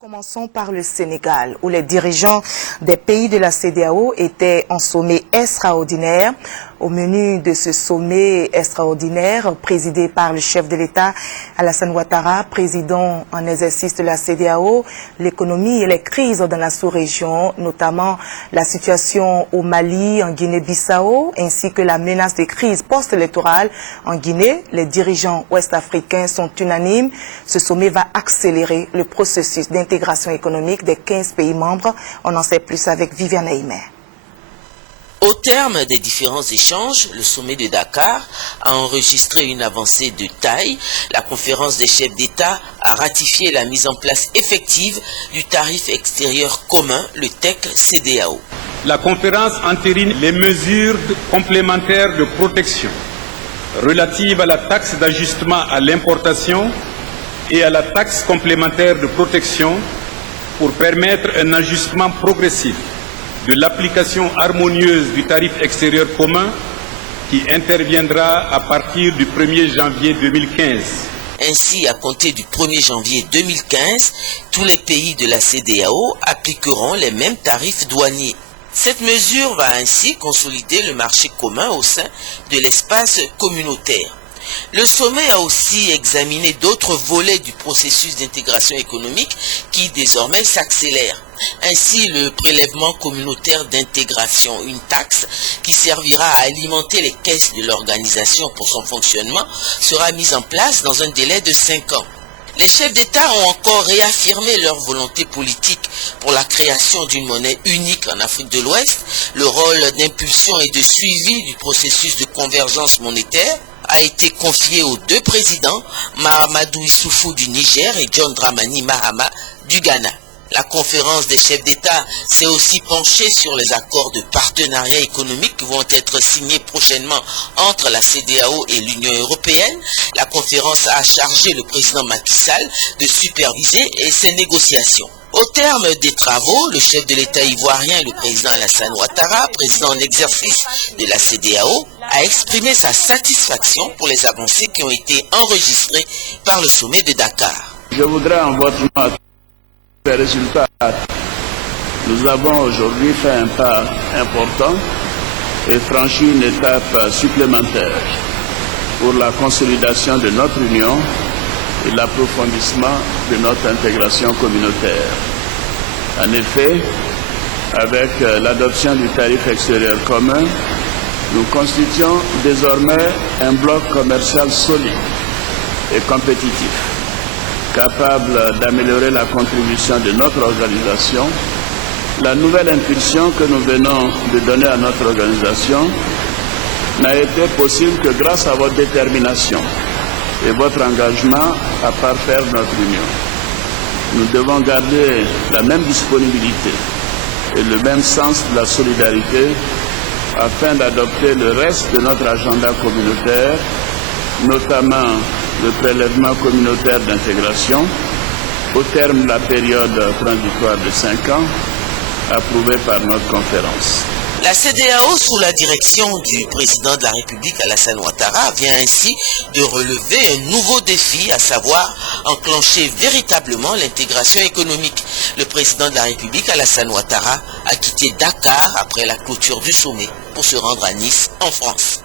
Commençons par le Sénégal, où les dirigeants des pays de la CEDEAO étaient en sommet extraordinaire. Au menu de ce sommet extraordinaire, présidé par le chef de l'État, Alassane Ouattara, président en exercice de la CEDEAO, l'économie et les crises dans la sous-région, notamment la situation au Mali, en Guinée-Bissau, ainsi que la menace des crises post-électorales en Guinée. Les dirigeants ouest-africains sont unanimes. Ce sommet va accélérer le processus d'intégration économique des 15 pays membres. On en sait plus avec Viviane Aïmer. Au terme des différents échanges, le sommet de Dakar a enregistré une avancée de taille. La conférence des chefs d'État a ratifié la mise en place effective du tarif extérieur commun, le TEC-CEDEAO. La conférence entérine les mesures complémentaires de protection relatives à la taxe d'ajustement à l'importation et à la taxe complémentaire de protection pour permettre un ajustement progressif de l'application harmonieuse du tarif extérieur commun qui interviendra à partir du 1er janvier 2015. Ainsi, à compter du 1er janvier 2015, tous les pays de la CEDEAO appliqueront les mêmes tarifs douaniers. Cette mesure va ainsi consolider le marché commun au sein de l'espace communautaire. Le sommet a aussi examiné d'autres volets du processus d'intégration économique qui désormais s'accélère. Ainsi, le prélèvement communautaire d'intégration, une taxe qui servira à alimenter les caisses de l'organisation pour son fonctionnement, sera mise en place dans un délai de 5 ans. Les chefs d'État ont encore réaffirmé leur volonté politique pour la création d'une monnaie unique en Afrique de l'Ouest. Le rôle d'impulsion et de suivi du processus de convergence monétaire a été confié aux deux présidents, Mahamadou Issoufou du Niger et John Dramani Mahama du Ghana. La conférence des chefs d'État s'est aussi penchée sur les accords de partenariat économique qui vont être signés prochainement entre la CEDEAO et l'Union européenne. La conférence a chargé le président Macky Sall de superviser ces négociations. Au terme des travaux, le chef de l'État ivoirien, le président Alassane Ouattara, président en exercice de la CEDEAO, a exprimé sa satisfaction pour les avancées qui ont été enregistrées par le sommet de Dakar. Je voudrais en votre nom les résultats. Nous avons aujourd'hui fait un pas important et franchi une étape supplémentaire pour la consolidation de notre union et l'approfondissement de notre intégration communautaire. En effet, avec l'adoption du tarif extérieur commun, nous constituons désormais un bloc commercial solide et compétitif, capable d'améliorer la contribution de notre organisation. La nouvelle impulsion que nous venons de donner à notre organisation n'a été possible que grâce à votre détermination et votre engagement à parfaire notre union. Nous devons garder la même disponibilité et le même sens de la solidarité afin d'adopter le reste de notre agenda communautaire, notamment le prélèvement communautaire d'intégration, au terme de la période transitoire de 5 ans, approuvée par notre conférence. La CEDEAO, sous la direction du président de la République Alassane Ouattara, vient ainsi de relever un nouveau défi, à savoir enclencher véritablement l'intégration économique. Le président de la République Alassane Ouattara a quitté Dakar après la clôture du sommet pour se rendre à Nice, en France.